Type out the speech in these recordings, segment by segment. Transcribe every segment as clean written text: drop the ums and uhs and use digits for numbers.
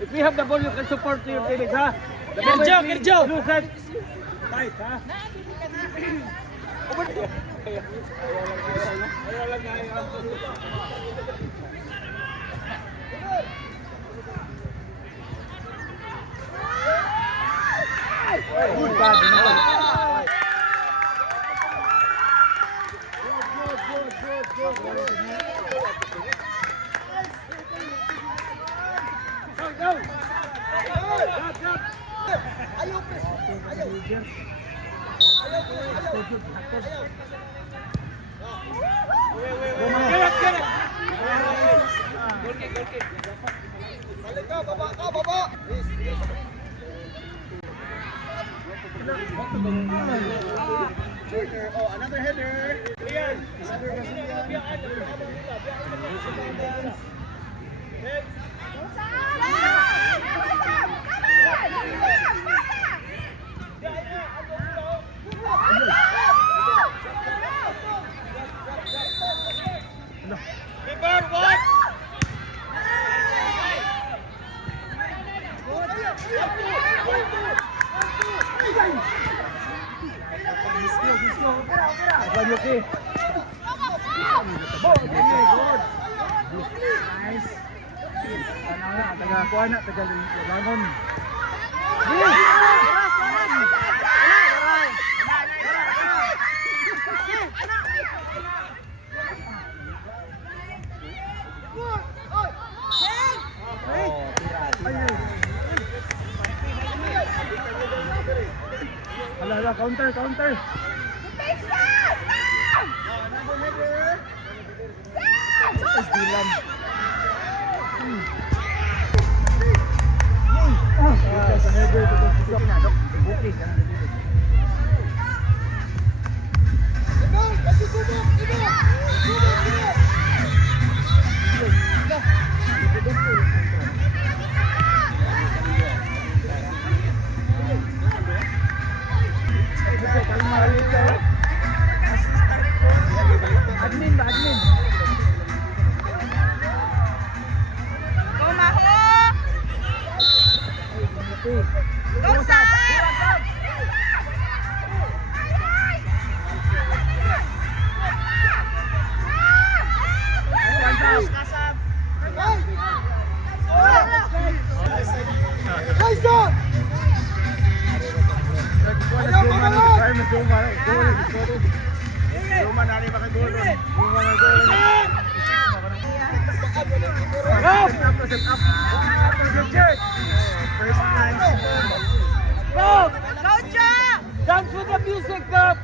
If we have the ball, you can support your teammates, ha? Kerjo! Blue side. Right, ha? Good God, Oh, another header. Kuha na taga-langon. Hala, counter. Admin. Dance with the music, Cup!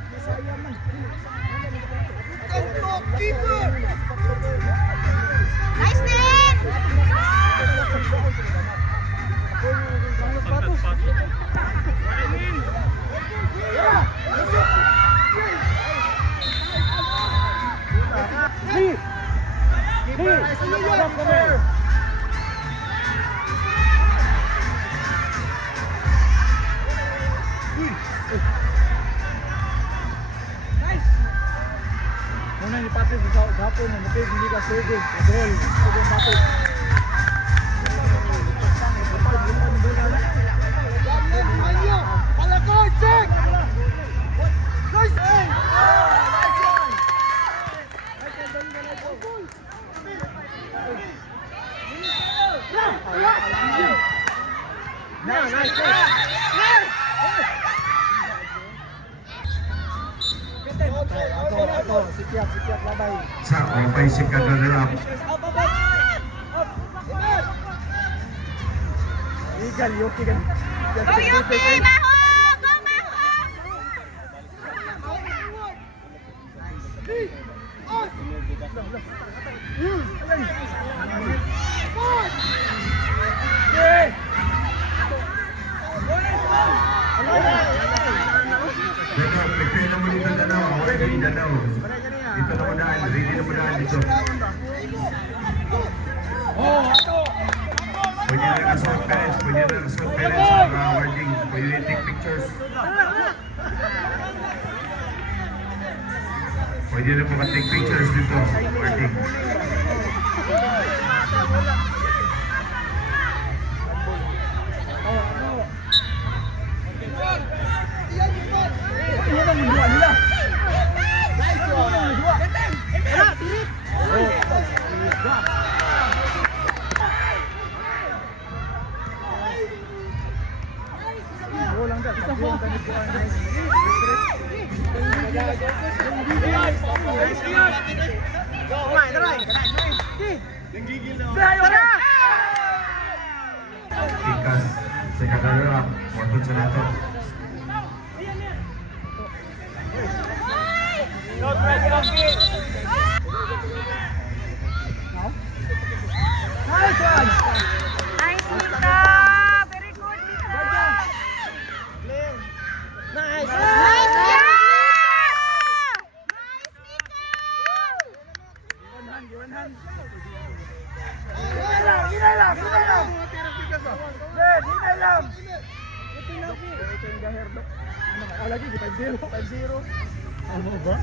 Nice, Nen! Muna ni Patrick sa hapon na mapig hindi ka surging. Goal. Surging Patrick. Palakot, check! Nice! Sipiat labay. Sa opay si Kadanarap. Igal, Yoki kan. Go, Yuki! Maho! Go, Maho! Danaw, prepare na mo dito Danaw. Away kami Danaw. Dito na mo daan, ready na mo daan dito. Oh, ato. Pwede na nasuot parents. Pwede na nasuot parents sa mga wording. Pwede na take pictures. Pwede na po ka-take pictures dito. Wording. Yan ang mundua nila. Nice one. Wala, tirit. Oh, lang isa po. Ikas sa kadarera. Watot sa nato. Nice one. Nice, Mika. Very good, Mika. Nice. Nice, Mika. Hinay lang. Ben, hinay lang. Ito yung gaherdo. Lagi, 5-0. 5-0. Ano ba?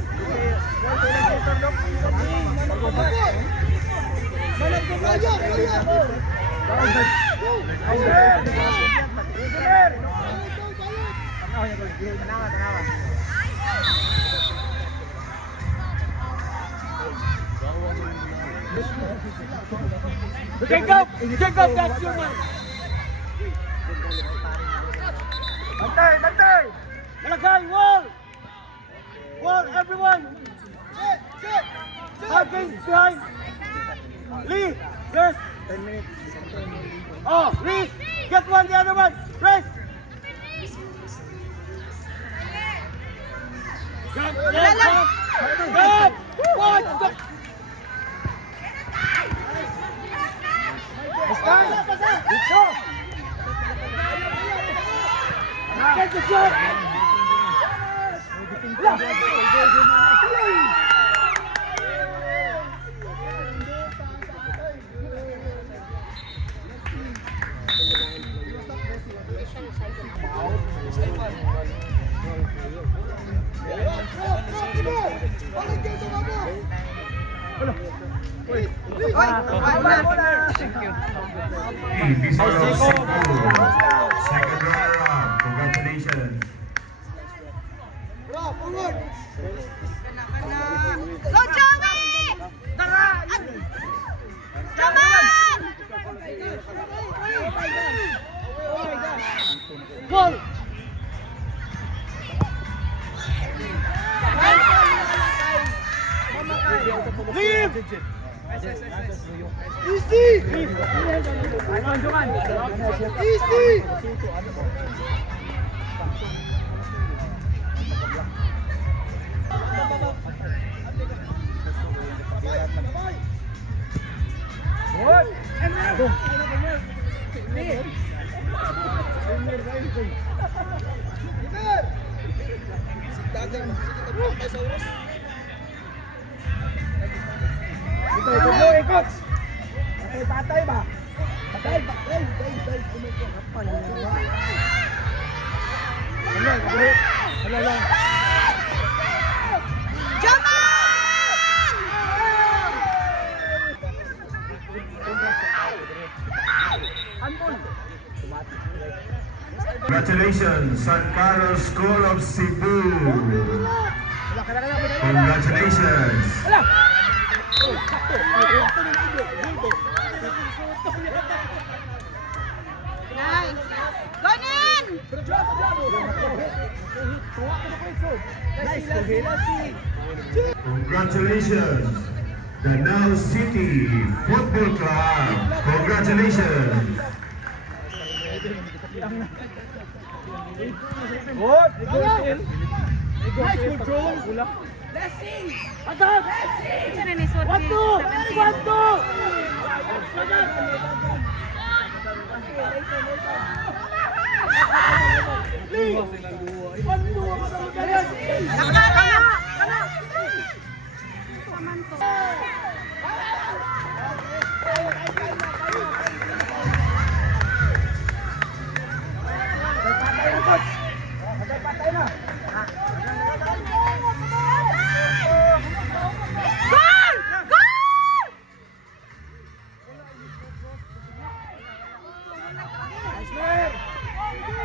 Jacob, that's your man. Bantay. Malagay, wall, everyone. Hawkins behind. Lee, yes. 10 minutes. Oh, Lee, get one, the other one. Rest. Jump. Watch the. Get the shot! Second runner-up. Congratulations. Go, Joey! Come on! Ball! Leave! Easy! Easy! What? Ikot! Patay ba? Patay ba? Ano? Come on! Congratulations, San Carlos School of Cebu. Congratulations. Nice. Gonin! Congratulations, Danao City Football Club. Congratulations. Nice control. Blessing! Agad! Saan na niswat ni 1-2!1-2!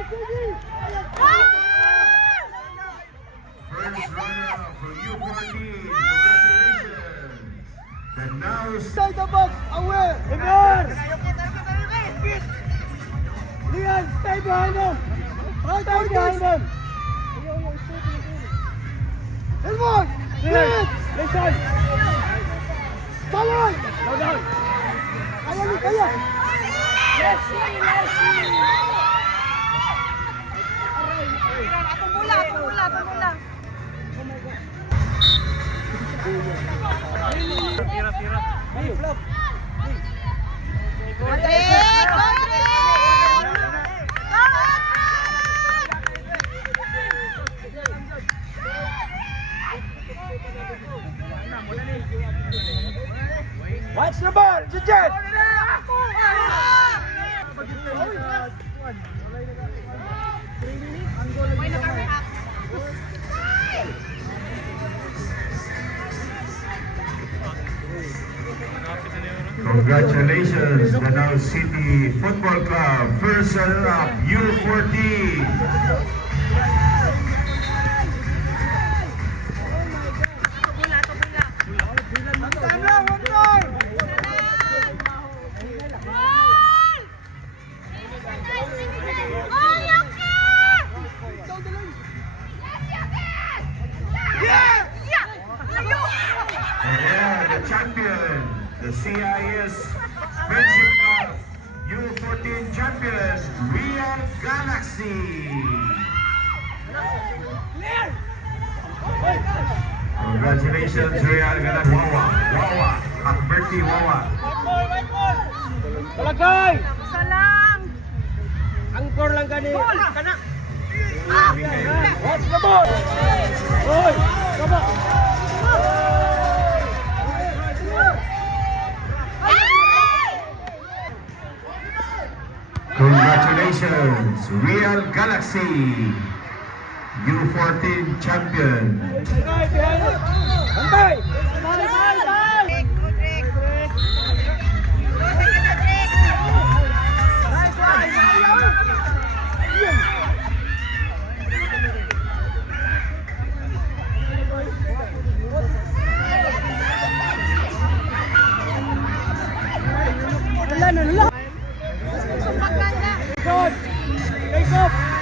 First runner-up for U14. Congratulations. The now Inside the box, away. Reverse! Lian, stay behind him! Stay behind him! Elmon, Lian, hit. listen! Talon. Go down! Kaya ni, kaya. Atong bola, atong bola, atong bola. Rodrick! Watch the ball! Jet! Congratulations, Danao City Football Club. First runner-up, U14. And yeah, the champion, the CIS Friendship Cup U14 champion, Real Galaxy. Congratulations, Real Galaxy. Wawa. Happy birthday, Wawa. Talagay! Isa lang. Angkor lang gani! Kana! Grabe kayo. Watch the ball! Hoy! Come on! Congratulations, Real Galaxy, U14 champion. Talagay behind it! Bantay! Rodrick. Wala na! Sumbagan na. Good! Take off!